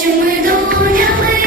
дитячими долонями